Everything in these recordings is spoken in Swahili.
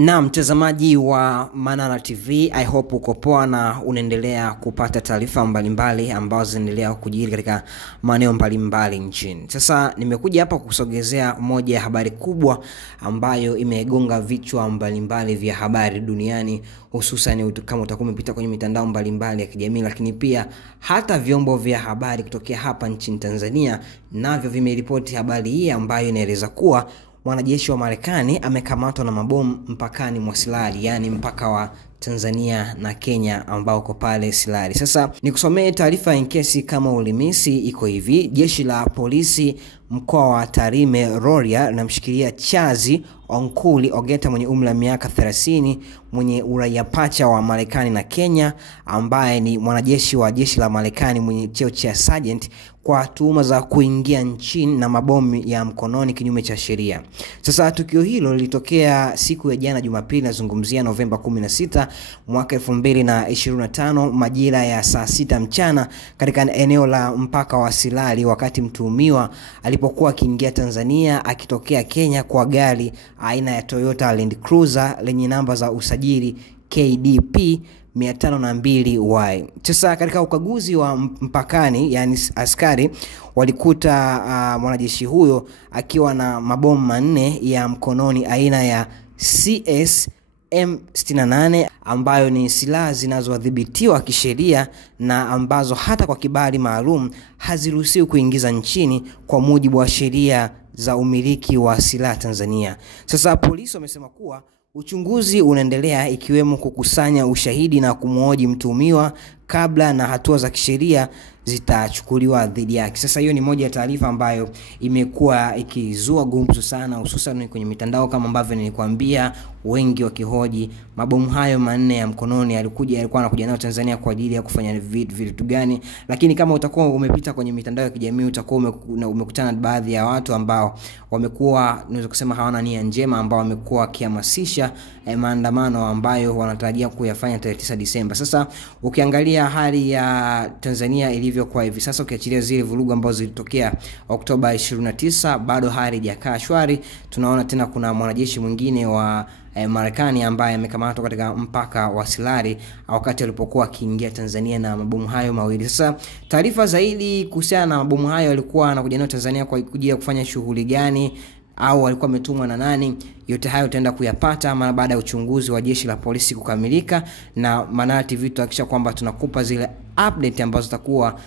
Na mtazamaji wa Manara TV, I hope uko poa na unaendelea kupata taarifa mbalimbali ambazo zinaendelea kujiri katika maeneo mbalimbali nchini. Sasa nimekuja hapa kukusogezea moja ya habari kubwa ambayo imegonga vichwa mbalimbali vya habari duniani, hususan kama utakuwa umepita kwenye mitandao mbalimbali ya kijamii, lakini pia hata vyombo vya habari kutokea hapa nchini Tanzania navyo vimeripoti habari hii ambayo inaeleza kuwa mwanajeshi wa Marekani amekamatwa na mabomu mpakani mwa Silari, yani mpaka wa Tanzania na Kenya ambao uko pale Silari. Sasa nikusomee taarifa in case kama ulimisi. Iko hivi: jeshi la polisi mkoa wa Tarime Rorya linamshikilia Chazi Onkuli Ogeta mwenye umri wa miaka 30 mwenye uraia pacha wa Marekani na Kenya, ambaye ni mwanajeshi wa jeshi la Marekani mwenye cheo cha sergeant, kwa tuhuma za kuingia nchini na mabomu ya mkononi kinyume cha sheria. Sasa tukio hilo lilitokea siku ya jana Jumapili, nazungumzia Novemba 16 mwaka 2025 majira ya saa 6 mchana katika eneo la mpaka wa Silari, wakati mtuhumiwa alipokuwa akiingia Tanzania akitokea Kenya kwa gari aina ya Toyota Land Cruiser lenye namba za usajili KDP 502Y. Sasa katika ukaguzi wa mpakani, yani askari walikuta mwanajeshi huyo akiwa na mabomu manne ya mkononi aina ya CS M68 ambayo ni silaha zinazodhibitiwa kisheria na ambazo hata kwa kibali maalum haziruhusiwi kuingiza nchini kwa mujibu wa sheria za umiliki wa silaha Tanzania. Sasa polisi wamesema kuwa uchunguzi unaendelea, ikiwemo kukusanya ushahidi na kumhoji mtuhumiwa kabla na hatua za kisheria zitachukuliwa dhidi yake. Sasa hiyo ni moja ya taarifa ambayo imekuwa ikizua gumzo sana, hususan kwenye mitandao kama ambavyo nilikwambia, wengi wakihoji mabomu hayo manne ya mkononi alikuwa anakuja nayo Tanzania kwa ajili ya kufanya vitu gani. Lakini kama utakuwa umepita kwenye mitandao ya kijamii, utakuwa umekutana na baadhi ya watu ambao wamekuwa, naweza kusema, hawana nia njema, ambao wamekuwa kihamasisha maandamano ambayo wanatarajia kuyafanya tarehe 9 Disemba. Sasa ukiangalia hali ya Tanzania ilivyo kwa hivi sasa, ukiachilia zile vurugu ambazo zilitokea Oktoba 29, bado hali haijakaa shwari. Tunaona tena kuna mwanajeshi mwingine wa Marekani ambaye amekamatwa katika mpaka wa Silari wakati alipokuwa akiingia Tanzania na mabomu hayo mawili. Sasa taarifa zaidi kuhusiana na mabomu hayo, alikuwa anakuja nayo Tanzania kwa kujia kufanya shughuli gani, au alikuwa ametumwa na nani, yote hayo utaenda kuyapata mara baada ya uchunguzi wa jeshi la polisi kukamilika. Na Manara TV tutahakikisha kwamba tunakupa zile update ambazo zitakuwa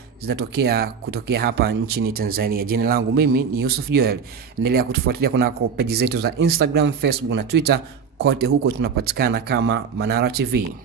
kutokea hapa nchini Tanzania. Jina langu mimi ni Yusuf Joel. Endelea kutufuatilia kunako page zetu za Instagram, Facebook na Twitter. Kote huko tunapatikana kama Manara TV.